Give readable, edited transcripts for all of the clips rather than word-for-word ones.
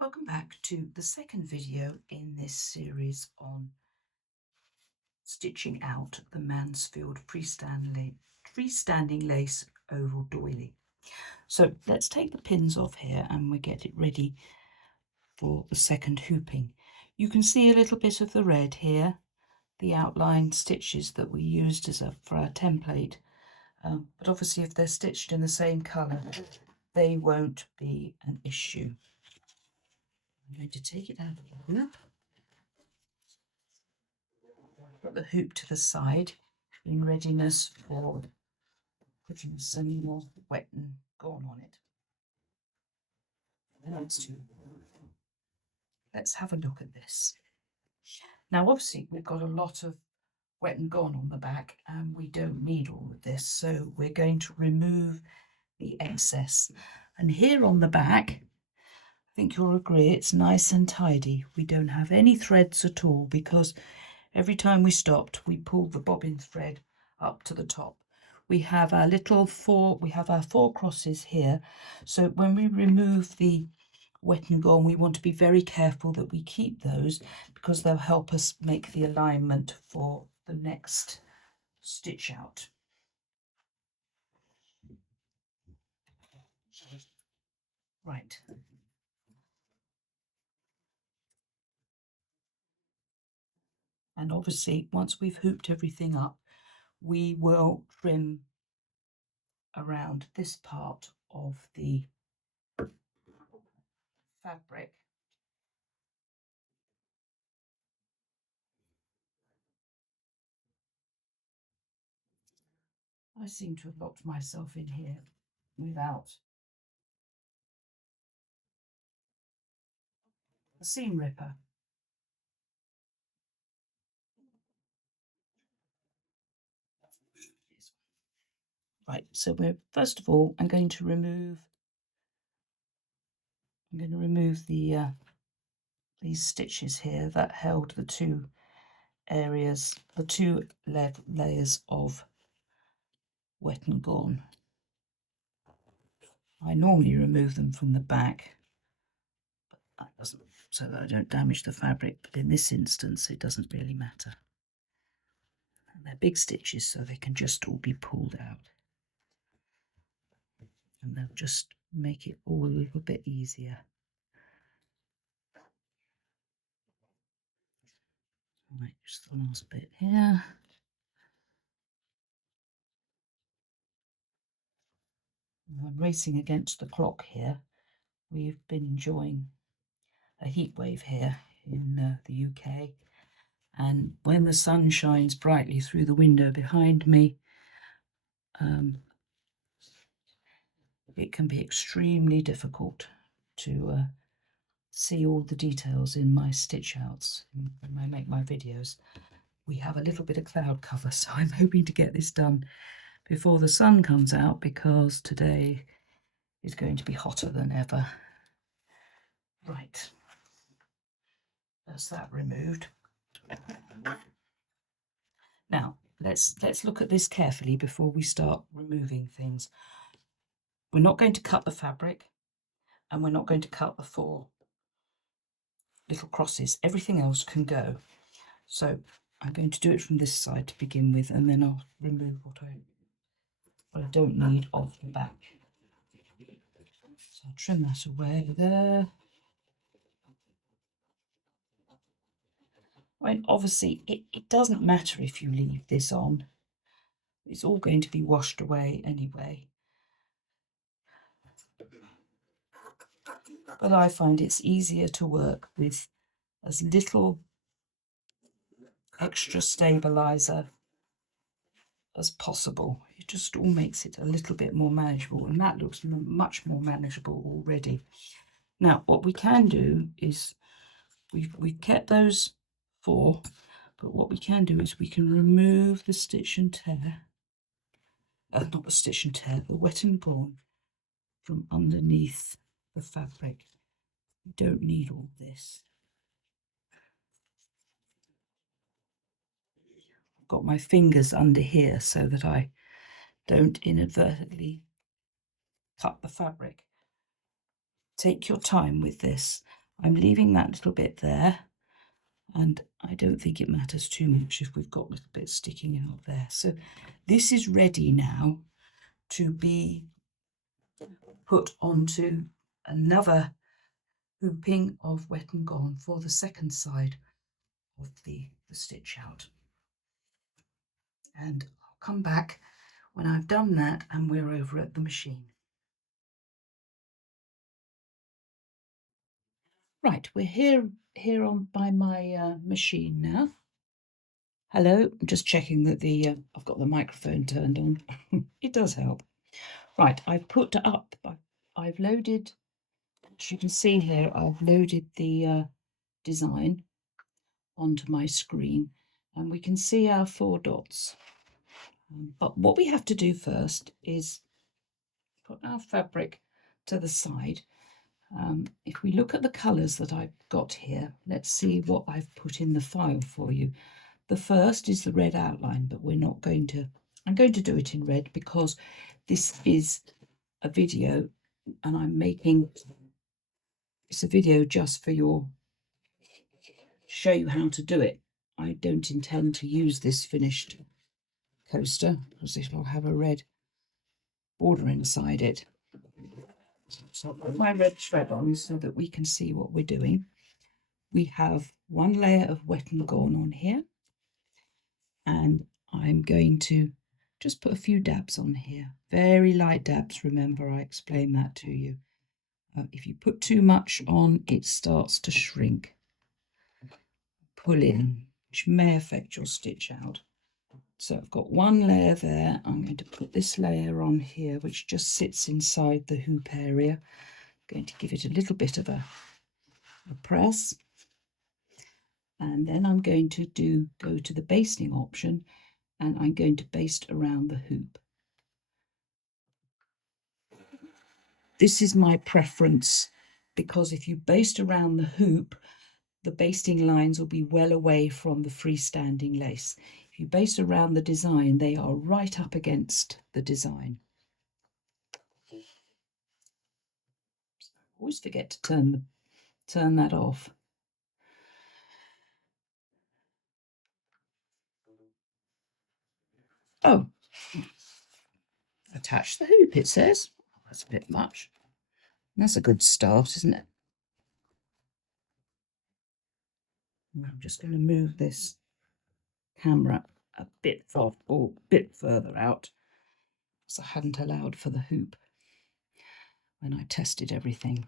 Welcome back to the second video in this series on stitching out the Mansfield freestanding lace oval doily. So let's take the pins off here and we get it ready for the second hooping. You can see a little bit of the red here, the outline stitches that we used for our template, but obviously if they're stitched in the same colour they won't be an issue. I'm going to take it out of the hoop. Put the hoop to the side in readiness for putting some more wet and gone on it. Let's have a look at this. Now obviously we've got a lot of wet and gone on the back and we don't need all of this, so we're going to remove the excess. And here on the back, I think you'll agree it's nice and tidy. We don't have any threads at all because every time we stopped we pulled the bobbin thread up to the top. We have our four crosses here, so when we remove the wet and gone we want to be very careful that we keep those because they'll help us make the alignment for the next stitch out. Right. And obviously once we've hooped everything up we will trim around this part of the fabric. I seem to have locked myself in here without a seam ripper. Right, so we're first of all I'm going to remove the these stitches here that held the two layers of wet and gone. I normally remove them from the back, but that doesn't, so that I don't damage the fabric, but in this instance it doesn't really matter. And they're big stitches so they can just all be pulled out. And they'll just make it all a little bit easier. Right, just the last bit here. I'm racing against the clock here. We've been enjoying a heat wave here in the UK, and when the sun shines brightly through the window behind me, it can be extremely difficult to see all the details in my stitch outs when I make my videos. We have a little bit of cloud cover, so I'm hoping to get this done before the sun comes out because today is going to be hotter than ever. Right, that's that removed. Now let's look at this carefully before we start removing things. We're not going to cut the fabric and we're not going to cut the four little crosses. Everything else can go. So I'm going to do it from this side to begin with, and then I'll remove what I don't need off the back. So I'll trim that away there. I mean, obviously it doesn't matter if you leave this on. It's all going to be washed away anyway. But I find it's easier to work with as little extra stabilizer as possible. It just all makes it a little bit more manageable, and that looks much more manageable already. Now what we can do is we've kept those four, but what we can do is we can remove the stitch and tear, not the stitch and tear, the wet and gone from underneath the fabric. We don't need all this. I've got my fingers under here so that I don't inadvertently cut the fabric. Take your time with this. I'm leaving that little bit there, and I don't think it matters too much if we've got little bits sticking out there. So this is ready now to be put onto another hooping of Wet and Gone for the second side of the stitch out. And I'll come back when I've done that and we're over at the machine. Right, we're here on by my machine now. Hello, I'm just checking that I've got the microphone turned on. It does help. Right, I've put up, I've loaded, as you can see here, I've loaded the design onto my screen, and we can see our 4 dots. But what we have to do first is put our fabric to the side. If we look at the colours that I've got here, let's see what I've put in the file for you. The first is the red outline, but I'm going to do it in red because this is a video and it's a video just for show you how to do it. I don't intend to use this finished coaster because it will have a red border inside it. So I'll put my red thread on so that we can see what we're doing. We have 1 layer of Wet and Gone on here, and I'm going to just put a few dabs on here. Very light dabs, remember I explained that to you. If you put too much on, it starts to shrink, pull in, which may affect your stitch out. So I've got 1 layer there. I'm going to put this layer on here, which just sits inside the hoop area. I'm going to give it a little bit of a press. And then I'm going to go to the basting option, and I'm going to baste around the hoop. This is my preference because if you baste around the hoop, the basting lines will be well away from the freestanding lace. If you baste around the design, they are right up against the design. Always forget to turn that off. Oh, attach the hoop, it says. That's a bit much. That's a good start, isn't it? I'm just going to move this camera a bit further out, because I hadn't allowed for the hoop when I tested everything.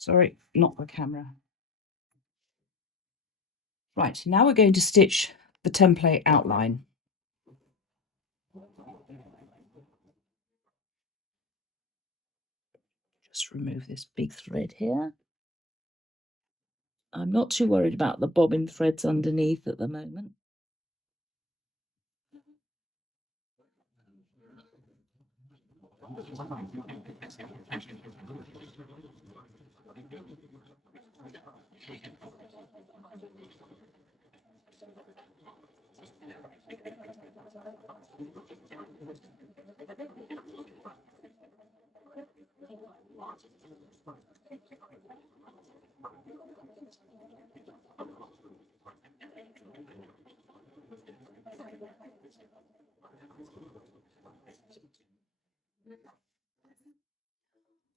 Sorry, not the camera. Right, now we're going to stitch the template outline. Just remove this big thread here. I'm not too worried about the bobbin threads underneath at the moment.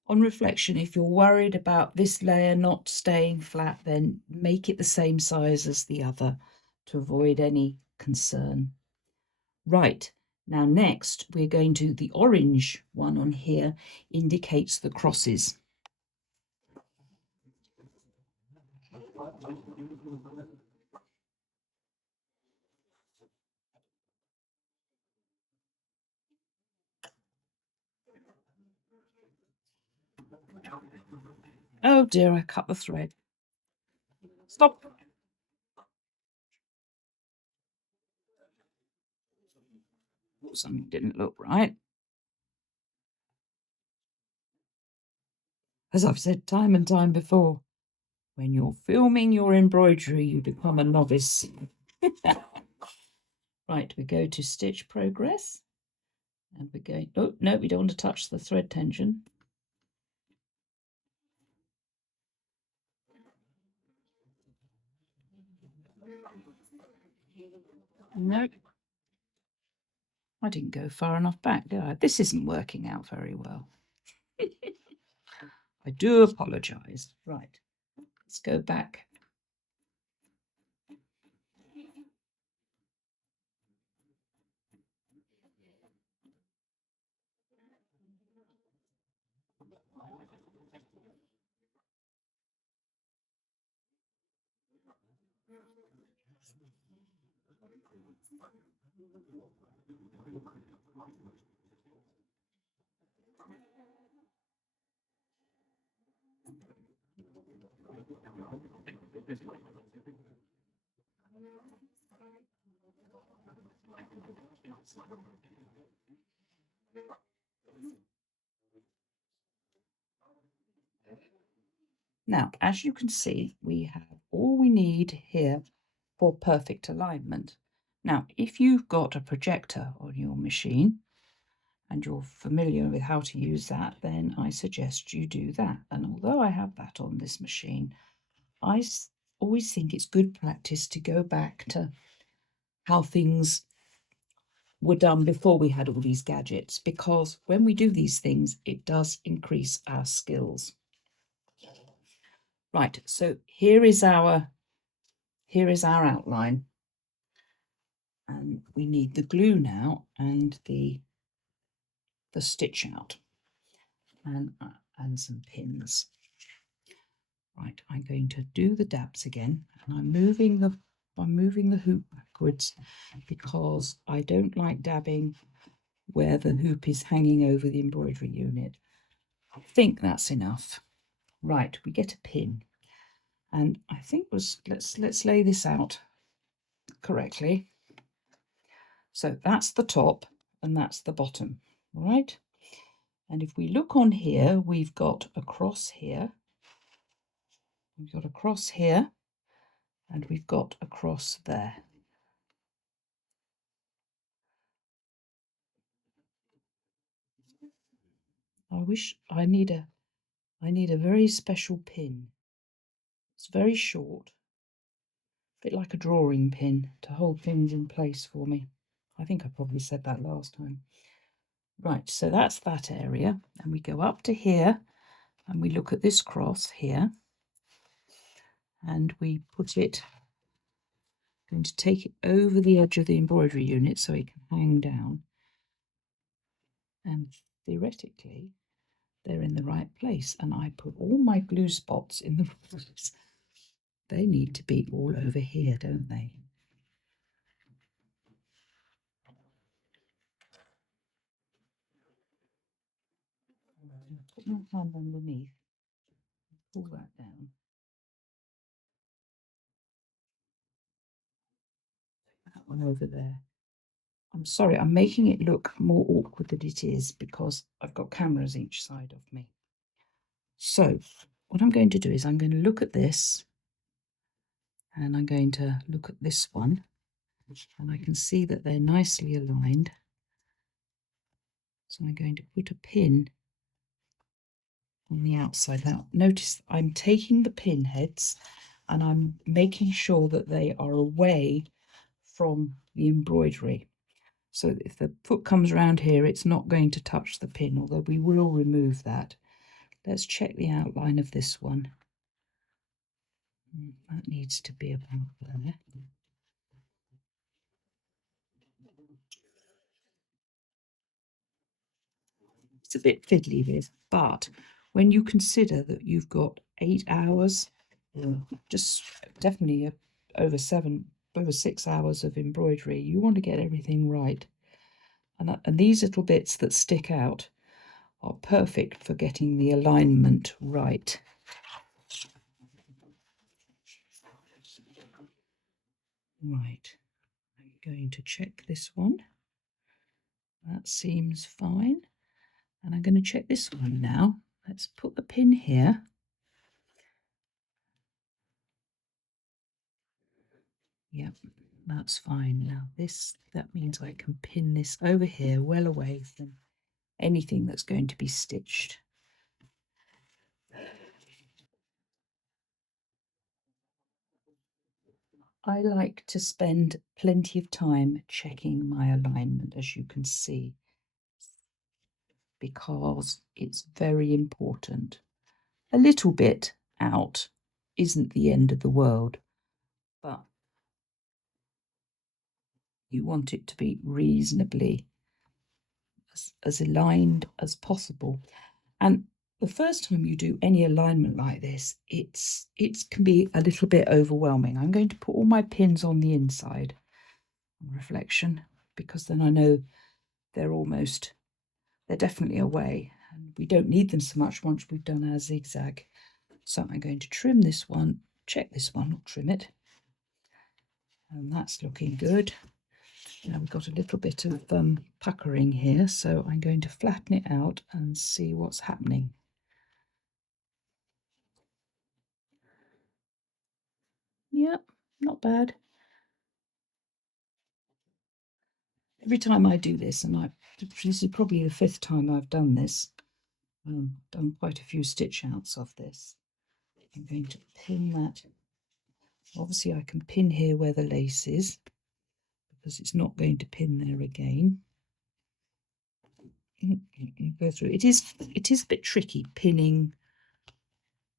On reflection, if you're worried about this layer not staying flat, then make it the same size as the other to avoid any concern. Right, now next we're going to, the orange one on here indicates the crosses. Oh dear, I cut the thread. Stop. Something didn't look right. As I've said time and time before, when you're filming your embroidery, you become a novice. Right, we go to stitch progress, and we're going, oh no, we don't want to touch the thread tension. No, I didn't go far enough back, did I? This isn't working out very well. I do apologise. Right, let's go back. Now, as you can see, we have all we need here for perfect alignment. Now, if you've got a projector on your machine and you're familiar with how to use that, then I suggest you do that. And although I have that on this machine, I always think it's good practice to go back to how things were done before we had all these gadgets, because when we do these things, it does increase our skills. Right, so here is our outline, and we need the glue now and the stitch out and some pins. Right, I'm going to do the dabs again, and I'm moving the hoop backwards because I don't like dabbing where the hoop is hanging over the embroidery unit. I think that's enough. Right, we get a pin, and I think let's lay this out correctly. So that's the top and that's the bottom, right? And if we look on here, we've got a cross here, we've got a cross here, and we've got a cross there. I wish I need a very special pin. It's very short, a bit like a drawing pin to hold things in place for me. I think I probably said that last time. Right, so that's that area, and we go up to here and we look at this cross here, and we put it, going to take it over the edge of the embroidery unit so it can hang down, and theoretically they're in the right place, and I put all my glue spots in the place. They need to be all over here, don't they? Put my hand underneath, pull that down. That one over there. I'm sorry, I'm making it look more awkward than it is because I've got cameras each side of me. So what I'm going to do is I'm going to look at this, and I'm going to look at this one, and I can see that they're nicely aligned. So I'm going to put a pin on the outside. Now notice I'm taking the pin heads and I'm making sure that they are away from the embroidery. So if the foot comes around here, it's not going to touch the pin, although we will remove that. Let's check the outline of this one. That needs to be about there. It's a bit fiddly, this, but when you consider that you've got 8 hours, just definitely over 6 hours of embroidery, you want to get everything right. And these little bits that stick out are perfect for getting the alignment right. Right, I'm going to check this one. That seems fine. And I'm going to check this one now. let's put the pin here. Yep, that's fine. Now that means I can pin this over here well away from anything that's going to be stitched. I like to spend plenty of time checking my alignment, as you can see, because it's very important. A little bit out isn't the end of the world, but you want it to be reasonably as aligned as possible. And the first time you do any alignment like this, it can be a little bit overwhelming. I'm going to put all my pins on the inside on reflection, because then I know they're definitely away, and we don't need them so much once we've done our zigzag. So I'm going to trim this one, check this one, not trim it, and that's looking good. Now we've got a little bit of puckering here, so I'm going to flatten it out and see what's happening. Yep, not bad. Every time I do this, and this is probably the 5th time I've done this, done quite a few stitch outs of this. I'm going to pin that. Obviously I can pin here where the lace is, because it's not going to pin there again. Go through. It is a bit tricky pinning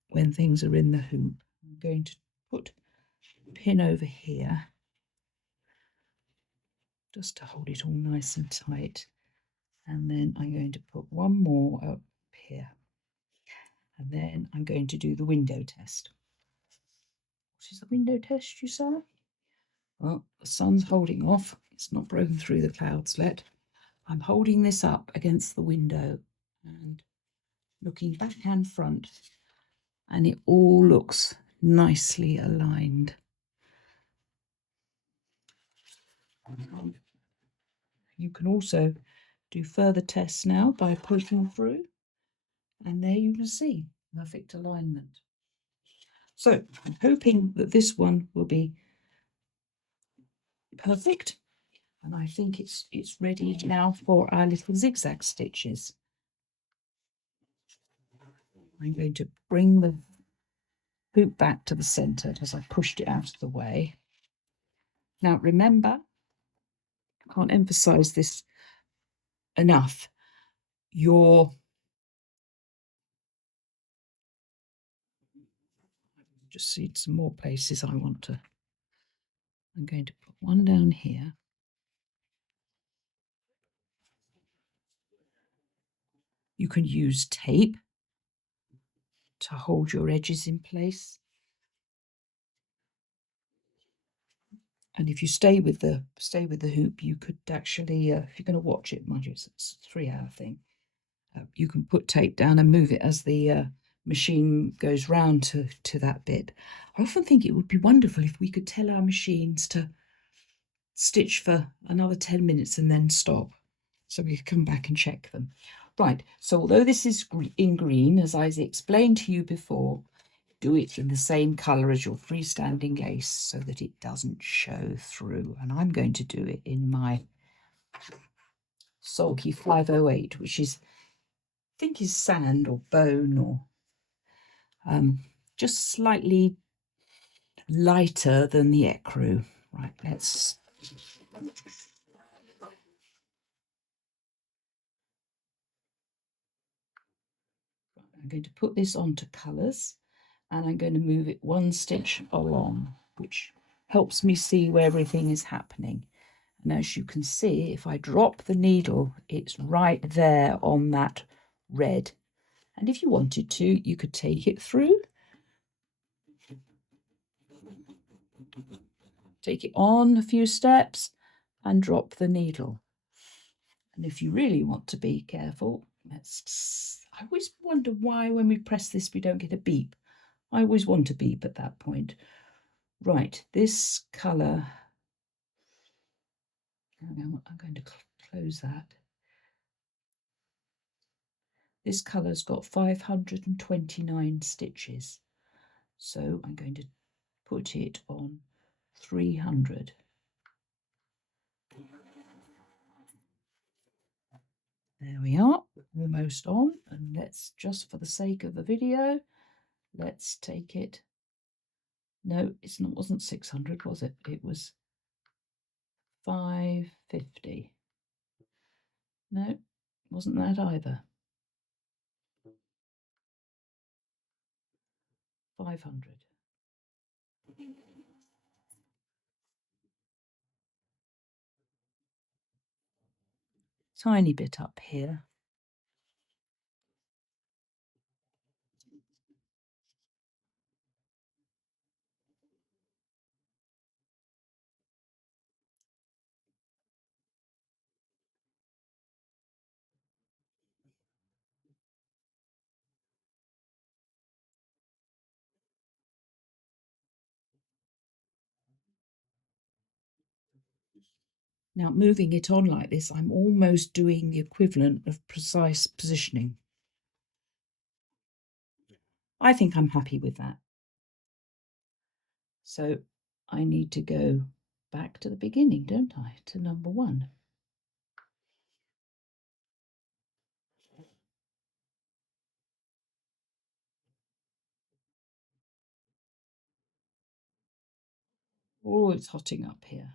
when things are in the hoop. I'm going to put a pin over here just to hold it all nice and tight, and then I'm going to put one more up here, and then I'm going to do the window test. What is the window test, you say? Well, the sun's holding off. It's not broken through the clouds yet. I'm holding this up against the window and looking back and front, and it all looks nicely aligned. You can also do further tests now by poking through, and there you can see perfect alignment. So I'm hoping that this one will be perfect, and I think it's ready now for our little zigzag stitches. I'm going to bring the hoop back to the centre as I pushed it out of the way. Now remember, I can't emphasize this enough, just see some more places I want to. I'm going to put one down here. You can use tape to hold your edges in place. And if you stay with the hoop, you could actually, if you're going to watch it, mind you, it's a 3-hour thing. You can put tape down and move it as the machine goes round to that bit. I often think it would be wonderful if we could tell our machines to stitch for another 10 minutes and then stop, so we could come back and check them. Right, so although this is in green, as I explained to you before, do it in the same colour as your freestanding lace so that it doesn't show through. And I'm going to do it in my sulky 508, which is, I think, is sand or bone, or just slightly lighter than the ecru. Right, let's. I'm going to put this onto colours, and I'm going to move it one stitch along, which helps me see where everything is happening. And as you can see, if I drop the needle, it's right there on that red. And if you wanted to, you could take it through, take it on a few steps, and drop the needle. And if you really want to be careful, I always wonder why when we press this we don't get a beep. I always want a beep at that point. Right, this colour, I'm going to close that. This colour's got 529 stitches, so I'm going to put it on 300. There we are, almost on, and let's, just for the sake of the video, let's take it. No, it's not, wasn't 600, was it? It was 550. No, wasn't that either. 500. Tiny bit up here. Now, moving it on like this, I'm almost doing the equivalent of precise positioning. I think I'm happy with that. So I need to go back to the beginning, don't I? To number 1. Oh, it's hotting up here.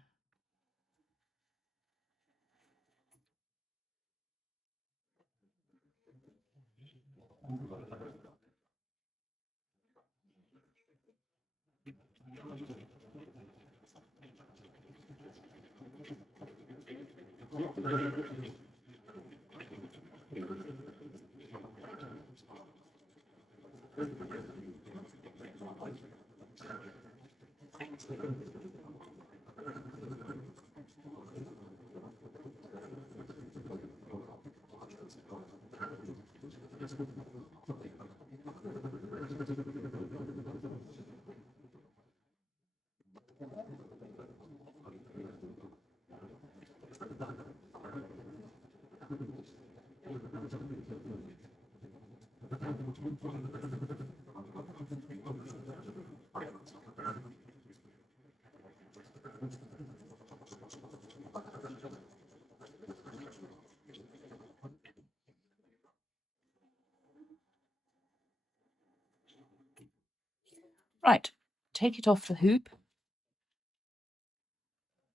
Right, take it off the hoop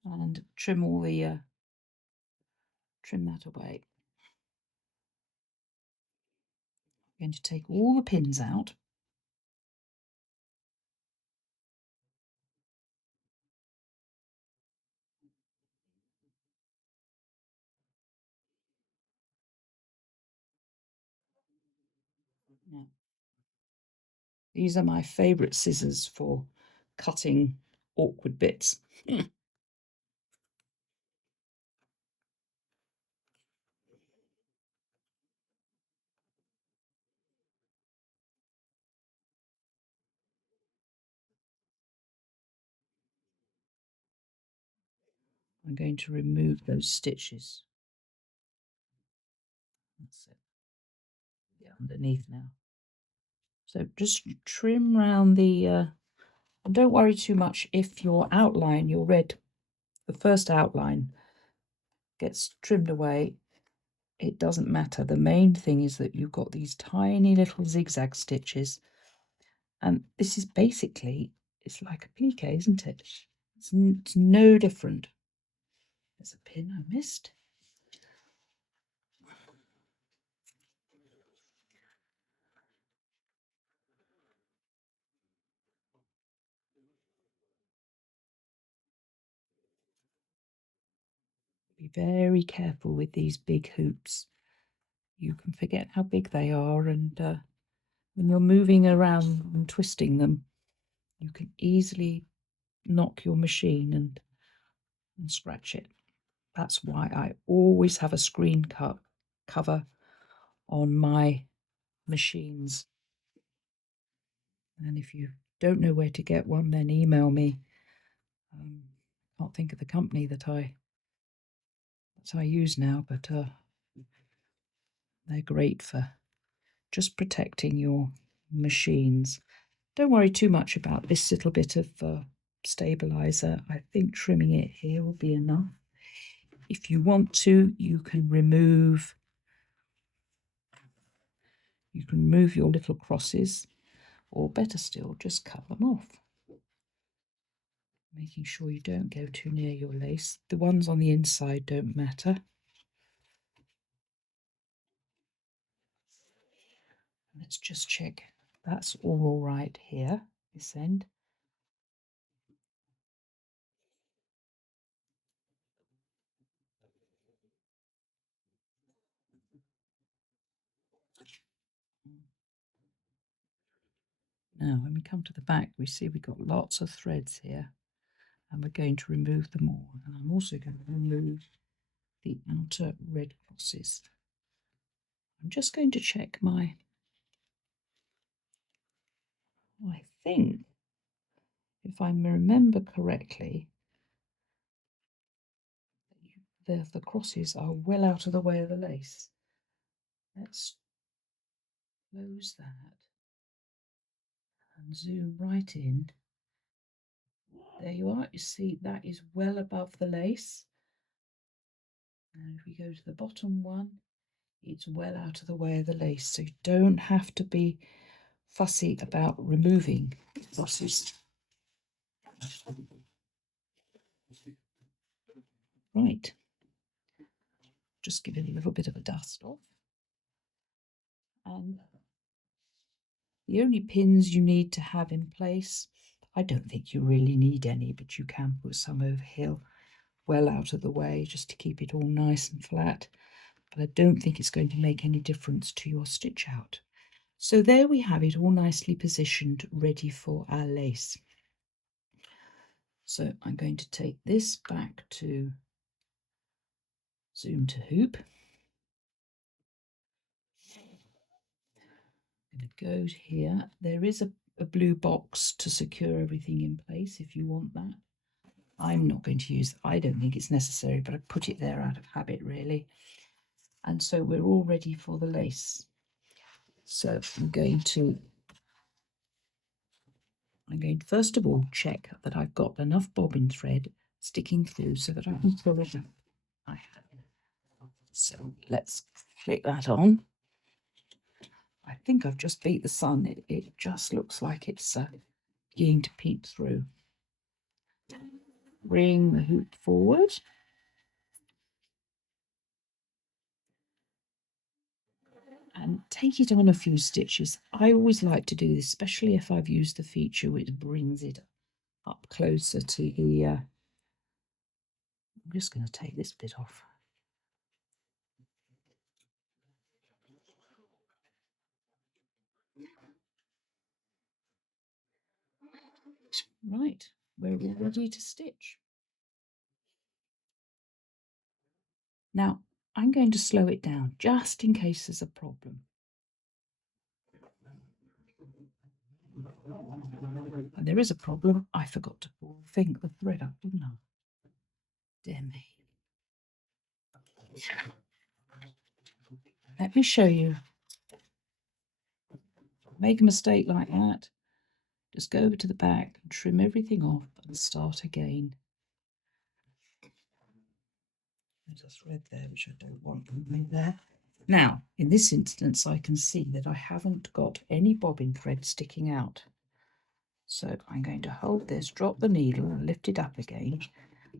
and trim all the trim that away. I'm going to take all the pins out. Yeah. These are my favourite scissors for cutting awkward bits. I'm going to remove those stitches. That's it. Yeah, underneath now. So just trim round the, and don't worry too much if your outline, your red, the first outline gets trimmed away. It doesn't matter. The main thing is that you've got these tiny little zigzag stitches. And this is basically, it's like a plique, isn't it? It's no different. There's a pin I missed. Be very careful with these big hoops. You can forget how big they are, and when you're moving around and twisting them, you can easily knock your machine and scratch it. That's why I always have a screen cover on my machines. And if you don't know where to get one, then email me. Can't think of the company that I use now, but they're great for just protecting your machines. Don't worry too much about this little bit of stabilizer. I think trimming it here will be enough. If you want to, you can remove your little crosses, or better still, just cut them off, making sure you don't go too near your lace. The ones on the inside don't matter. Let's just check that's all right here, this end. Now, when we come to the back, we see we've got lots of threads here, and we're going to remove them all. And I'm also going to remove the outer red crosses. I'm just going to check I think, if I remember correctly, the crosses are well out of the way of the lace. Let's close that and zoom right in. There you are. You see, that is well above the lace. And if we go to the bottom one, it's well out of the way of the lace. So you don't have to be fussy about removing crosses. Right. Just give it a little bit of a dust off. And the only pins you need to have in place, I don't think you really need any, but you can put some over here, well out of the way, just to keep it all nice and flat. But I don't think it's going to make any difference to your stitch out. So there we have it all nicely positioned, ready for our lace. So I'm going to take this back to zoom to hoop. I'm going to go here. There is a blue box to secure everything in place if you want that. I'm not going to use, I don't think it's necessary, but I put it there out of habit really. And so we're all ready for the lace. So I'm going to first of all check that I've got enough bobbin thread sticking through so that I can pull it up. I have. So let's click that on. I think I've just beat the sun. It just looks like it's beginning to peep through. Bring the hoop forward. And take it on a few stitches. I always like to do this, especially if I've used the feature which brings it up closer to the... I'm just going to take this bit off. Right, we're all ready to stitch. Now, I'm going to slow it down just in case there's a problem. And there is a problem. I forgot to pull the thread up, didn't I? Dear me. Let me show you. Make a mistake like that, just go over to the back and trim everything off and start again. There's a thread there which I don't want there. Now, in this instance, I can see that I haven't got any bobbin thread sticking out. So I'm going to hold this, drop the needle and lift it up again,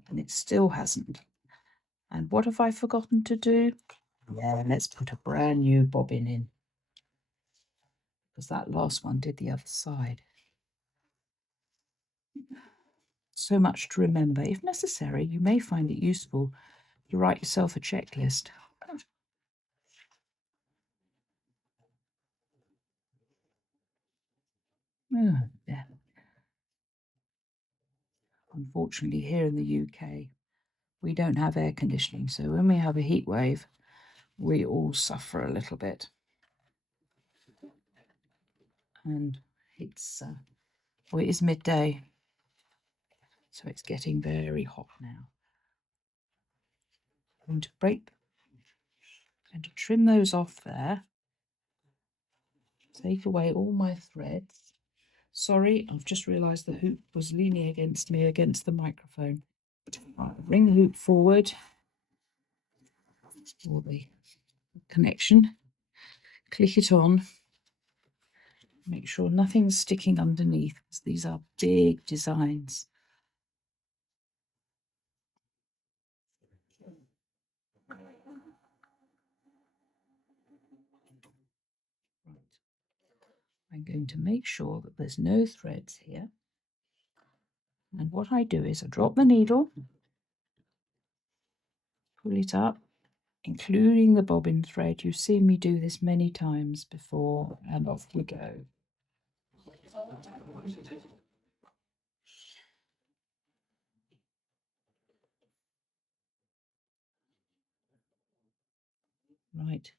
and it still hasn't. And what have I forgotten to do? Yeah, let's put a brand new bobbin in, because that last one did the other side. So much to remember. If necessary, you may find it useful to write yourself a checklist. Oh, yeah. Unfortunately, here in the UK, we don't have air conditioning, so when we have a heat wave, we all suffer a little bit. And it's well, it is midday, so it's getting very hot now. I'm going to trim those off there. take away all my threads. Sorry, I've just realised the hoop was leaning against me against the microphone. Right, bring the hoop forward for the connection. Click it on. Make sure nothing's sticking underneath, because these are big designs. Right. I'm going to make sure that there's no threads here. And what I do is I drop the needle, pull it up, including the bobbin thread. You've seen me do this many times before, and off we go. Right.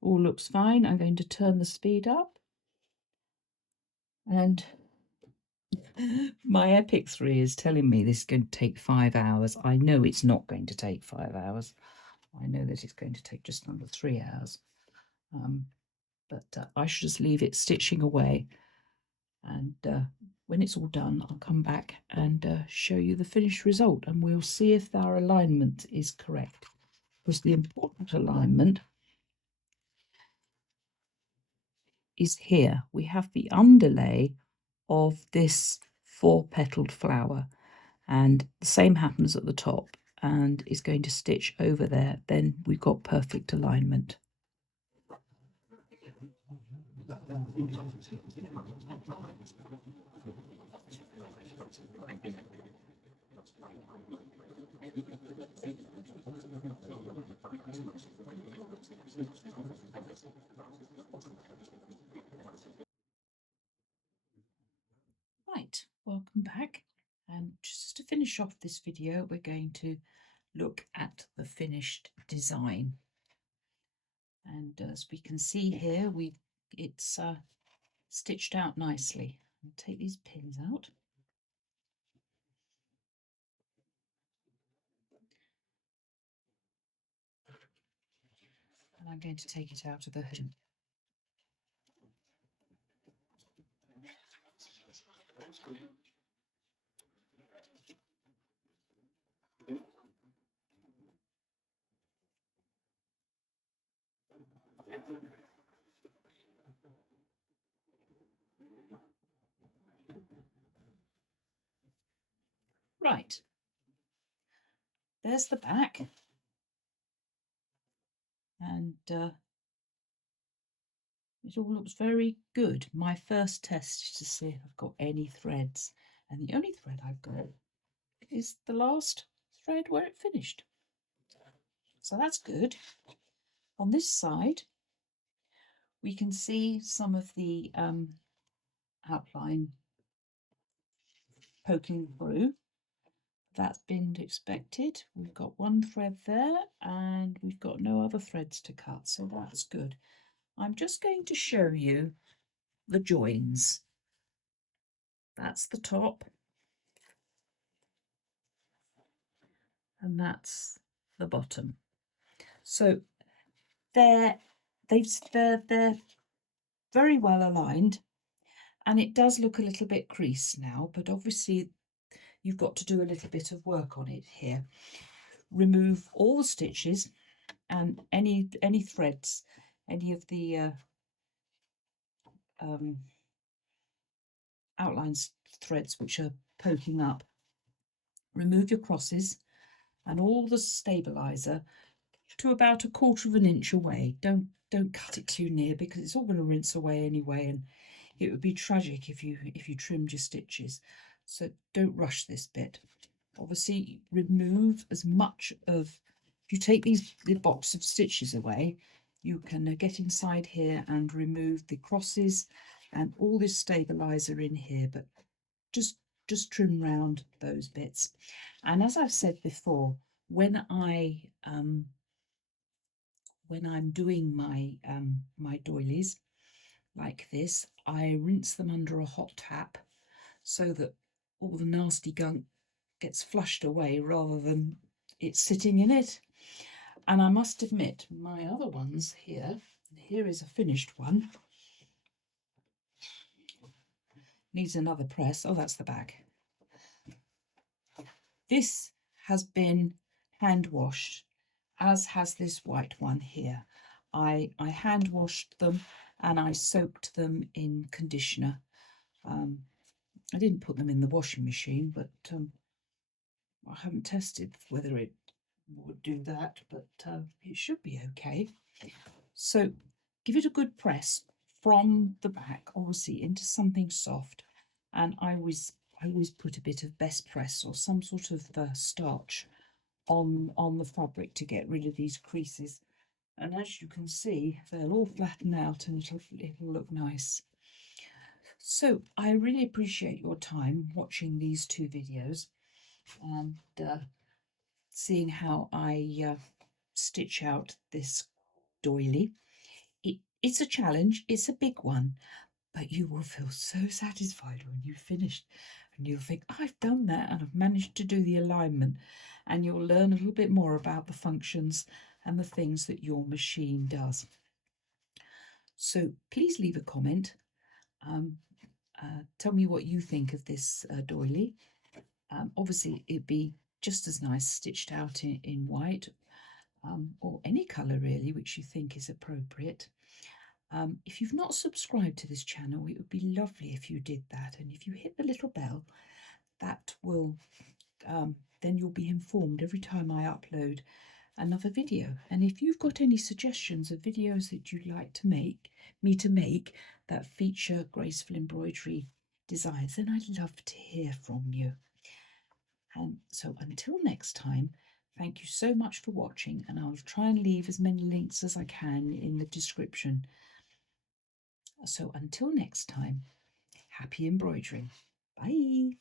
All looks fine. I'm going to turn the speed up. And my Epic 3 is telling me this is going to take 5 hours. I know it's not going to take 5 hours. I know that it's going to take just under 3 hours. But I should just leave it stitching away. And when it's all done, I'll come back and show you the finished result. And we'll see if our alignment is correct. Because the important alignment is here. We have the underlay of this 4-petaled flower, and the same happens at the top, and is going to stitch over there. Then we've got perfect alignment. Right, welcome back. And just to finish off this video, we're going to look at the finished design. And as we can see here, it's stitched out nicely. I'll take these pins out. And I'm going to take it out of the hoop. Right, there's the back, and it all looks very good. My first test is to see if I've got any threads, and the only thread I've got is the last thread where it finished. So that's good. On this side, we can see some of the outline poking through. That's been expected. We've got one thread there, and we've got no other threads to cut, so that's good. I'm just going to show you the joins. That's the top, and that's the bottom. So they're very well aligned, and it does look a little bit creased now, but obviously you've got to do a little bit of work on it here. Remove all the stitches and any threads, any of the outline threads which are poking up. Remove your crosses and all the stabilizer to about 1/4 of an inch away. Don't cut it too near, because it's all going to rinse away anyway, and it would be tragic if you trimmed your stitches. So don't rush this bit. Obviously, remove as much of, if you take the box of stitches away, you can get inside here and remove the crosses and all this stabilizer in here, but just trim round those bits. And as I've said before, when I'm doing my my doilies like this, I rinse them under a hot tap so that all the nasty gunk gets flushed away rather than it sitting in it. And I must admit, my other ones here is a finished one, needs another press. Oh, that's the back. This has been hand washed, as has this white one here. I hand washed them and I soaked them in conditioner. I didn't put them in the washing machine, but I haven't tested whether it would do that, but it should be okay. So give it a good press from the back, obviously, into something soft. And I always put a bit of best press or some sort of starch on the fabric to get rid of these creases. And as you can see, they'll all flatten out and it'll look nice. So I really appreciate your time watching these two videos and seeing how I stitch out this doily. It's a challenge, it's a big one, but you will feel so satisfied when you've finished and you'll think, I've done that and I've managed to do the alignment, and you'll learn a little bit more about the functions and the things that your machine does. So please leave a comment. Tell me what you think of this doily. Obviously, it'd be just as nice stitched out in white or any colour really, which you think is appropriate. If you've not subscribed to this channel, it would be lovely if you did that. And if you hit the little bell, that will then you'll be informed every time I upload another video. And if you've got any suggestions of videos that you'd like to make that feature graceful embroidery designs, then I'd love to hear from you. And so until next time, thank you so much for watching, and I'll try and leave as many links as I can in the description. So until next time, happy embroidering. Bye.